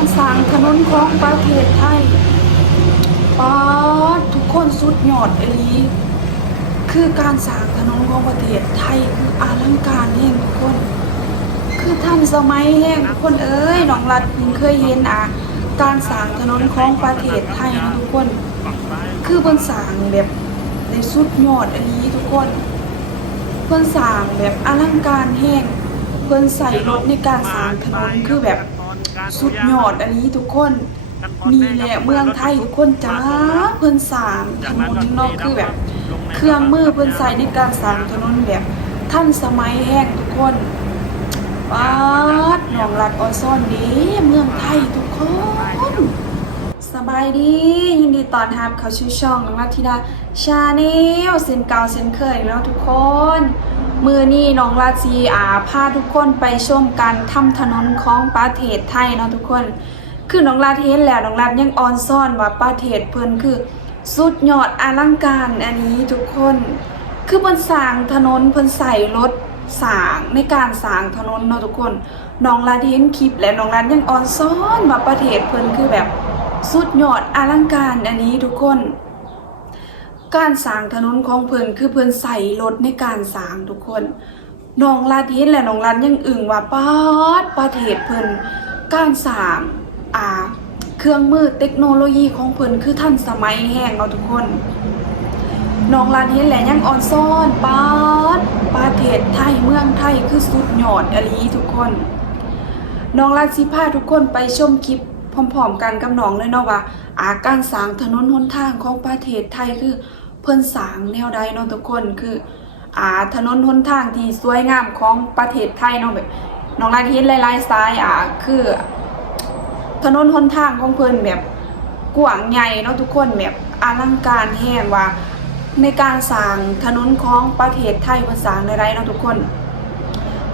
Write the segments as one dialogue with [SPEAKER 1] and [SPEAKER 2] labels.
[SPEAKER 1] การสร้างถนนของประเทศไทยป๊าดทุกคนสุดยอดอลีคือการสร้างถนนของประเทศไทยคืออลังการแห่งทุกคน คือท่านสมัยแห่งทุกคนเอ้ยน้องรัดเพิ่งเคยเห็นอะการสร้างถนนของประเทศไทยนะทุกคน คือเพิ่นสร้างแบบในสุดยอดอันนี้ทุกคนเพิ่นสร้างแบบอลังการแห้งเพิ่นใส่รถในการสร้างถนนคือแบบ สุดยอดอันนี้ทุกคนนี่แหละเมืองไทยทุกคนจ้าเพิ่อนสางถนนนาะคือแบบ เครื่องมือเพิ่อนใส่ในการสางถนนแบบทันสมัยแห้งทุกคนป๊าดหนองลัดออนซ่อนเดีเมืองไทยทุกคน สบายดี ยินดีตอนรับเขาชื่อช่องน้องรัตธิดาชาแนลเซนเก่าเซนเคยแล้วทุกคน มือนี้น้องราจีอาพาทุกคนไปชมการทำถนนของประเทศไทยเนาะทุกคน คือน้องรัดเห็นแล้วน้องรัดยังออนซ่อนว่าประเทศเพิ่นคือ สุดยอดอลังการอันนี้ทุกคน คือเพิ่นสร้างถนนเพิ่นใส่รถสร้างในการสร้างถนนเนาะทุกคนน้องรัดเห็นคลิปและน้องรัดยังออนซ่อนว่าประเทศเพิ่นคือแบบสุดยอดอลังการอันนี้ทุกคน การสร้างถนนของเพิ่นคือเพิ่นใส่รถในการสร้างทุกคนน้องลาดเห็นและน้องลันยังอึ่งว่าป๊าดประเทศเพิ่นการสร้างอ่าเครื่องมือเทคโนโลยีของเพิ่นคือทันสมัยแห้งเนาทุกคนน้องลานเห็นแหละยังอ่อนซ่อนป๊าดประเทศไทยเมืองไทยคือสุดยอดอลีทุกคนน้องลาดสิพาทุกคนไปชมคลิปพร้อมๆกันกับน้องเลยเนาะว่า อาการสร้างถนนหนทางของประเทศไทยคือเพิ่นสร้างแนวใดเนาะทุกคนคืออ่าถนนหนทางที่สวยงามของประเทศไทยเนาะแบบน้องลาดเห็นหลายๆสายอ่าคือ ถนนหนทางของเพิ่นแบบกว้างใหญ่เนาะทุกคนแบบอลังการแห้งว่าในการสร้างถนนของประเทศไทยเพิ่นสร้างในไรเนาะทุกคน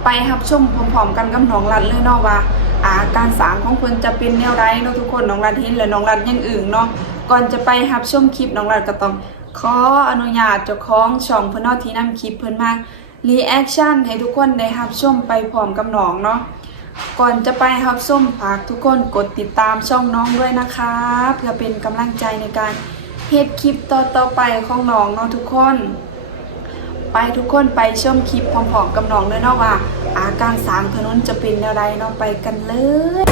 [SPEAKER 1] ไปรับชมพร้อมๆกันกับน้องรัดเลยเนาะว่า อาการสางของเพิ่นจะเป็นแนวใดเนาะทุกคนน้องรัดเห็นและน้องรัดยังอื่นเนาะก่อนจะไปรับชมคลิปน้องรัดก็ต้องขออนุญาตเจ้าของช่องเพิ่นนาที่นำคลิปเพิ่นมารีแอคชั่นให้ทุกคนได้รับชมไปพร้อมกับน้องเนาะก่อนจะไปรับส้มฝากทุกคนกดติดตามช่องน้องด้วยนะคะ เพื่อเป็นกำลังใจในการเฮ็ดคลิปต่อๆไปของน้องเนาะทุกคน ไปทุกคนไปชมคลิปพร้อมๆกับน้องเลยเนาะว่า อาการสามถนนจะเป็นอะไรเนาะไปกันเลย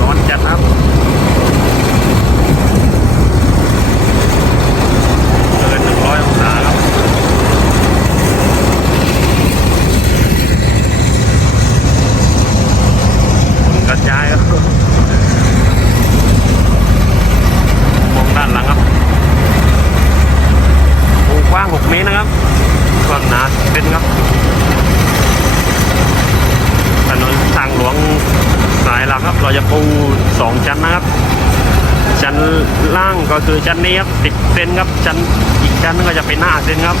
[SPEAKER 2] ร้อนจัดครับเกินหนึ่งร้อยองศาครับฝนกระจายครับมองด้านหลังครับปูกว้าง 6 เมตรนะครับความหนาเป็นครับ ถนนทางหลวงสายหลักครับ เราจะปูสองชั้นนะครับ ชั้นล่างก็ คือชั้นนี้ครับสิบเซนครับชั้นอีกชั้นก็จะเป็นห้าเซนครับ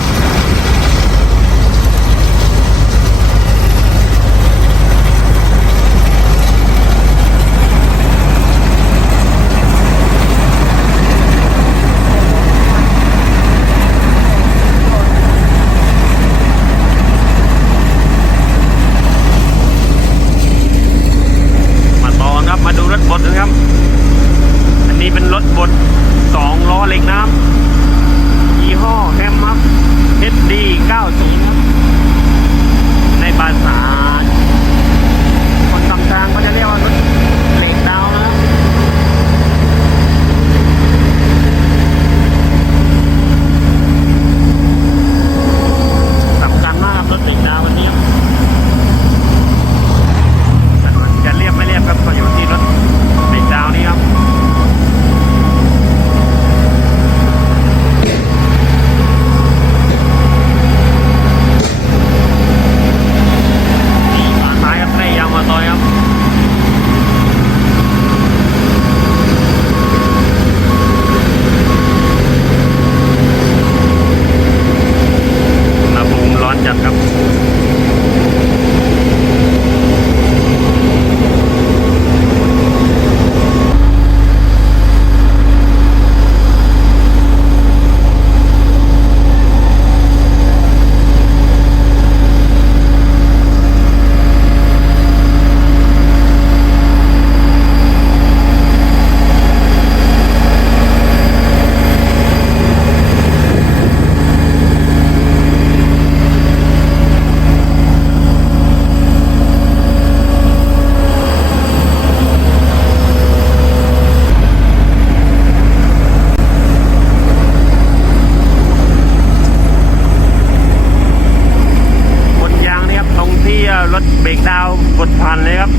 [SPEAKER 2] รถเบรกดาวกดผ่านเลยครับ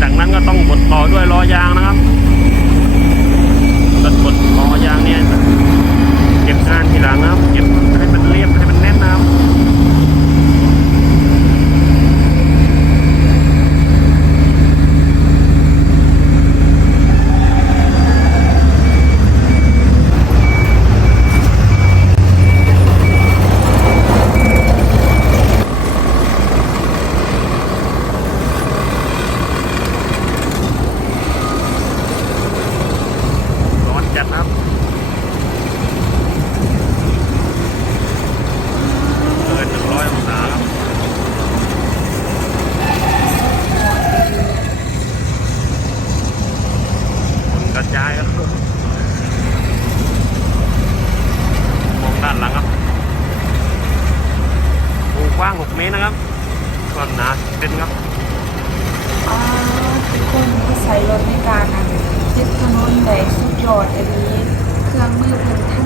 [SPEAKER 2] จากนั้นก็ต้องกดต่อด้วยล้อยางนะครับกดกดล้อยางเนี่ยเก็บงานทีหลังนะครับเก็บ มตรนะครับความหนาเป็นครับ
[SPEAKER 1] อ่าทุกคนที่ใช้รถในการนะยึดถนนแดงสุดยอดอันนี้เครื่องมือเพิ่นทัน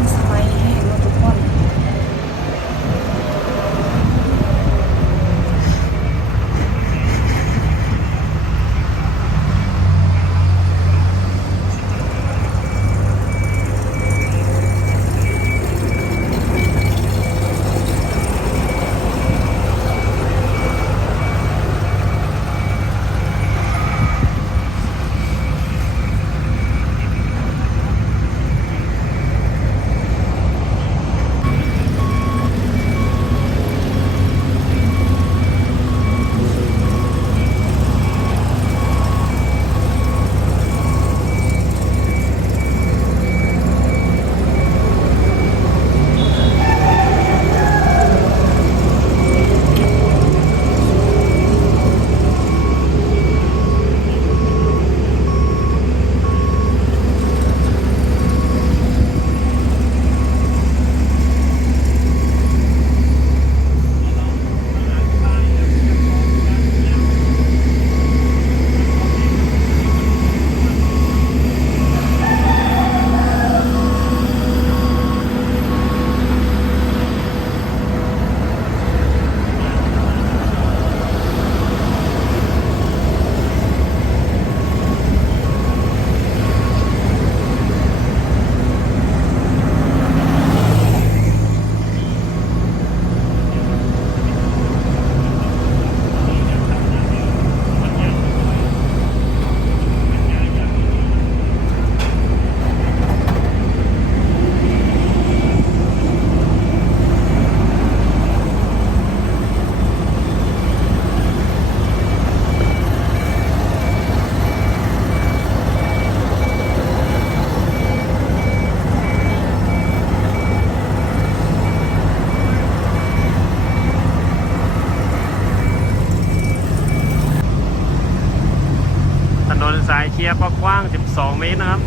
[SPEAKER 1] ยเชี
[SPEAKER 2] ยก็กว้าง 12 เมตรนะครับ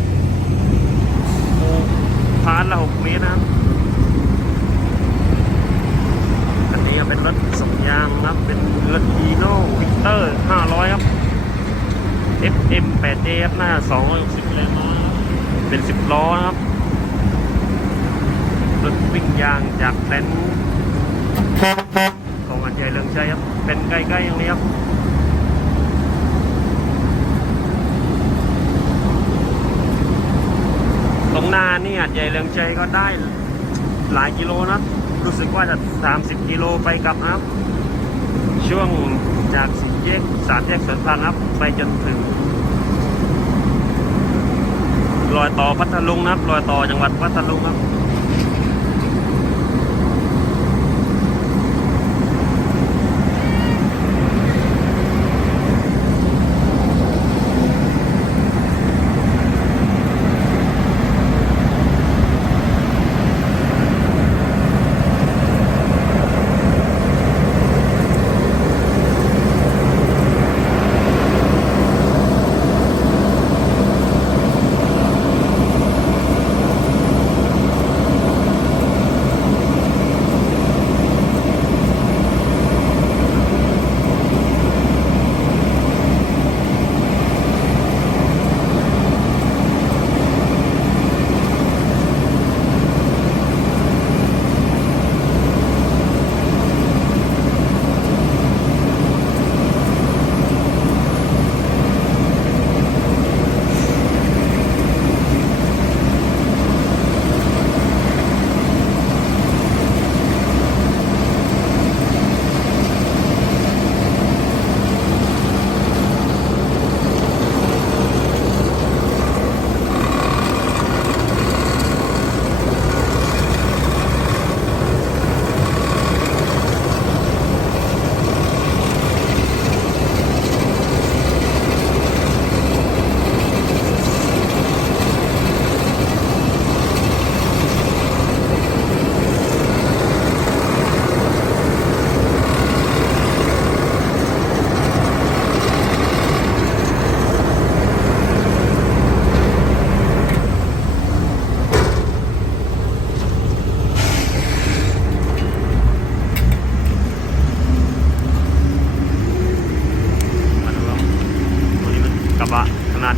[SPEAKER 2] โอ้พานละ 6 เมตรนะครับ อันนี้เป็นรถสมยางนะครับ เป็นรถอีโน่วิกเตอร์ 500 ครับ FM 8J ครับหน้า260แรงม้าเป็น 10 ล้อนะครับ รถวิ่งยางจากแพลนของอันใหญ่เรืองชัยครับ เป็นใกล้ๆอย่างนี้ครับ รงหน้านี่ยใหญ่เรืองชัยก็ได้หลายกิโลนะ รู้สึกว่าจะ 30 กิโลไปกลับนะครับ ช่วงจากสี่แยกสามแยกสวนพลังครับ ไปจนถึงรอยต่อพัทลุงนะครับรอยต่อจังหวัดพัทลุงครับ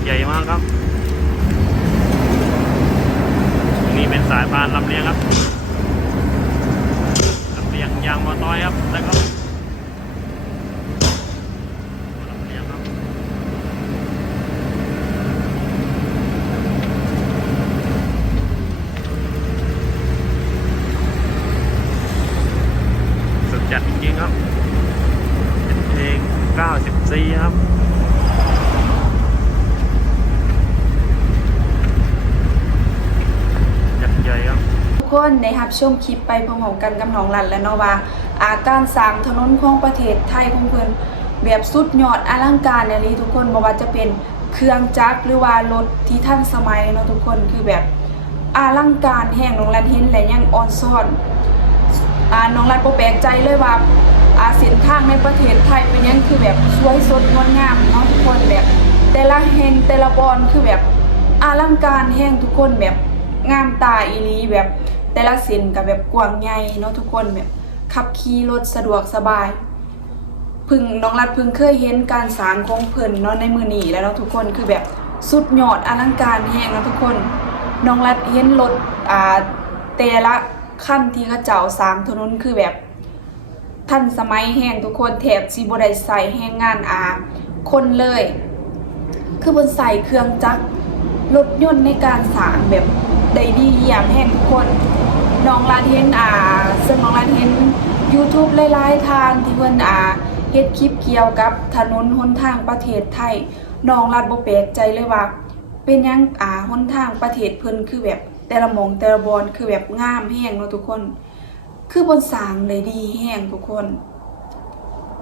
[SPEAKER 2] ใหญ่มากครับ นี่เป็นสายพานลำเลียงครับลำเลียงยางมอต้อยครับ แล้วก็ลำเลียงครับ สุดจัดจริงครับเพลง94 ครับ
[SPEAKER 1] กคนได้รับชมคลิปไปพร้อมๆกันกับน้องรันและเนาะว่า อาการสร้างถนนของประเทศไทยของเพิ่นแบบสุดยอดอลังการเนี่ยลีทุกคนบ่ว่าจะเป็นเครื่องจักรหรือว่ารถที่ทันสมัยเนาะทุกคนคือแบบอลังการแห่งน้องรันเห็นและยังอ่อนซ่อนอ่าน้องรันบ่แปลกใจเลยว่าอาเส้นทางในประเทศไทยเป็นยังคือแบบสวยสดงดงามเนาะทุกคนแบบ แต่ละแห่งแต่ละบอนคือแบบอลังการแห่งทุกคนแบบงามตาอีลีแบบ แต่ละเส้นก็แบบกว้างใหญ่เนาะทุกคนแบบขับขี่รถสะดวกสบายพึ่งน้องรัดพึ่งเคยเห็นการสร้างของเพิ่นเนาะในมือนีแล้วเนาะทุกคนคือแบบสุดยอดอลังการแห่งเนาะทุกคนน้องรัดเห็นรถอ่าแต่ละขั้นที่เขาเจ้าสร้างถนนคือแบบทันสมัยแห่งทุกคนแถบสิบ่ไดใส่แห่งงานอาคนเลย คือบนใส่เครื่องจักรรถยนต์ในการสร้างแบบ ได้ดีเยี่ยมแห่งทุกคนน้องลาเทนอ่าซึ่งน้องลาเทน YouTube หลายๆทางที่เพิ่นอ่าเฮ็ดคลิปเกี่ยวกับถนนหนทางประเทศไทยน้องลาดบ่แปลกใจเลยว่า เป็นยังอ่าหนทางประเทศเพิ่นคือแบบแต่ละมองแต่ละบอนคือแบบงามแฮงเนาะทุกคน คือบนสางได้ดีแฮงทุกคน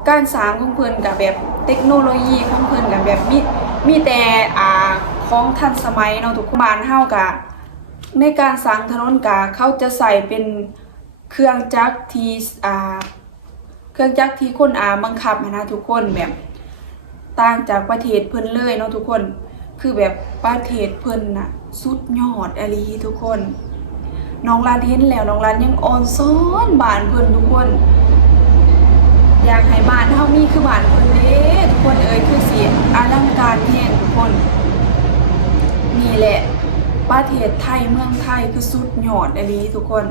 [SPEAKER 1] การสางของเพิ่นกับแบบเทคโนโลยีของเพิ่นกับแบบมีมีแต่อ่าของทันสมัยเนาะทุกคนบ้านเฮากะ ในการสร้างถนนกะเขาจะใส่เป็นเครื่องจักรที่อ่าเครื่องจักรที่คนอาบังคับนะทุกคนแบบต่างจากประเทศเพิ่นเลยเนาะทุกคน คือแบบประเทศเพิ่นน่ะสุดยอดอลีทุกคน น้องลานเห็นแล้วน้องลานยังอ่อนซ้อนบานเพิ่นทุกคน อยากให้บานเฮามีคือบานเพิ่นเด้ทุกคนเอ้ยคือสิอลังการแฮงทุกคนนี่แหละ ประเทศไทยเมืองไทยคือสุดยอดอหลีทุกคน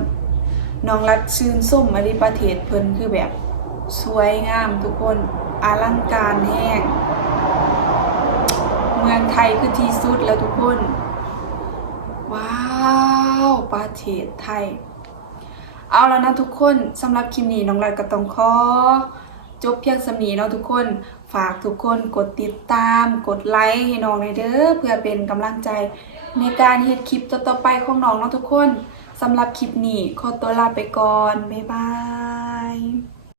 [SPEAKER 1] น้องรัดชื่นส้มอหลีประเทศเพิ่นคือแบบ สวยงามทุกคนอลังการแฮงเมืองไทยคือที่สุดแล้วทุกคน ว้าว ประเทศไทย เอาแล้วนะทุกคนสำหรับคลิปนี้น้องรัดก็ต้องขอจบเพียงสำนีเนาะทุกคน ฝากทุกคนกดติดตาม กดไลค์ให้น้องในอยเด้อเพื่อเป็นกำลังใจ ในการเฮ็ดคลิปต่อๆไปของน้องเนาะทุกคนสำหรับคลิปนี้ขอตัวลาไปก่อน บ๊ายบาย